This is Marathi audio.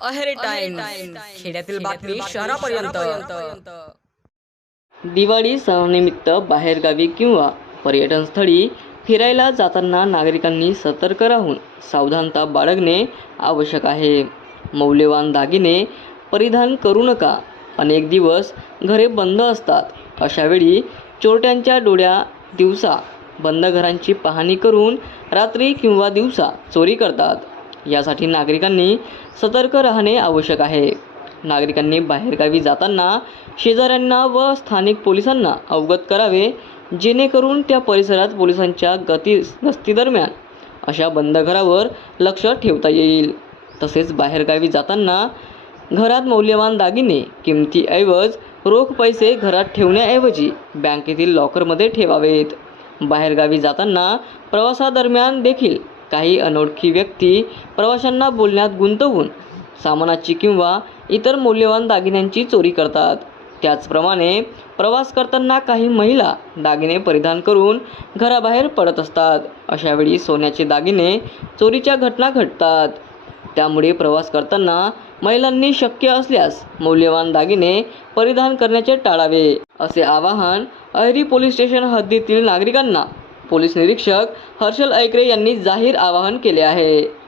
अहेरी टाइम खेड्यातील बातमी शहरापर्यंत. दिवाळी सणानिमित्त बाहेरगावी किंवा पर्यटनस्थळी फिरायला जाताना नागरिकांनी सतर्क राहून सावधानता बाळगणे आवश्यक आहे. मौल्यवान दागिने परिधान करू नका. अनेक दिवस घरे बंद असतात. अशावेळी चोरट्यांच्या डोळ्या दिवसा बंद घरांची पाहणी करून रात्री किंवा दिवसा चोरी करतात. यासाठी नागरिकांनी सतर्क राहणे आवश्यक आहे. नागरिकांनी बाहेरगावी जाताना शेजाऱ्यांना व स्थानिक पोलिसांना अवगत करावे जेणेकरून त्या परिसरात पोलिसांच्या गती गस्तीदरम्यान अशा बंद घरावर लक्ष ठेवता येईल. तसेच बाहेरगावी जाताना घरात मौल्यवान दागिने किमतीऐवज रोख पैसे घरात ठेवण्याऐवजी बँकेतील लॉकरमध्ये ठेवावेत. बाहेरगावी जाताना प्रवासादरम्यान देखील काही अनोळखी व्यक्ती प्रवाशांना बोलण्यात गुंतवून सामानाची किंवा इतर मौल्यवान दागिन्यांची चोरी करतात. त्याचप्रमाणे प्रवास करताना काही महिला दागिने परिधान करून घराबाहेर पडत असतात. अशावेळी सोन्याचे दागिने चोरीच्या घटना घडतात. त्यामुळे प्रवास करताना महिलांनी शक्य असल्यास मौल्यवान दागिने परिधान करण्याचे टाळावे असे आवाहन अहेरी पोलीस स्टेशन हद्दीतील नागरिकांना पोलीस निरीक्षक हर्षल ऐकरे यांनी जाहीर आवाहन केले आहे.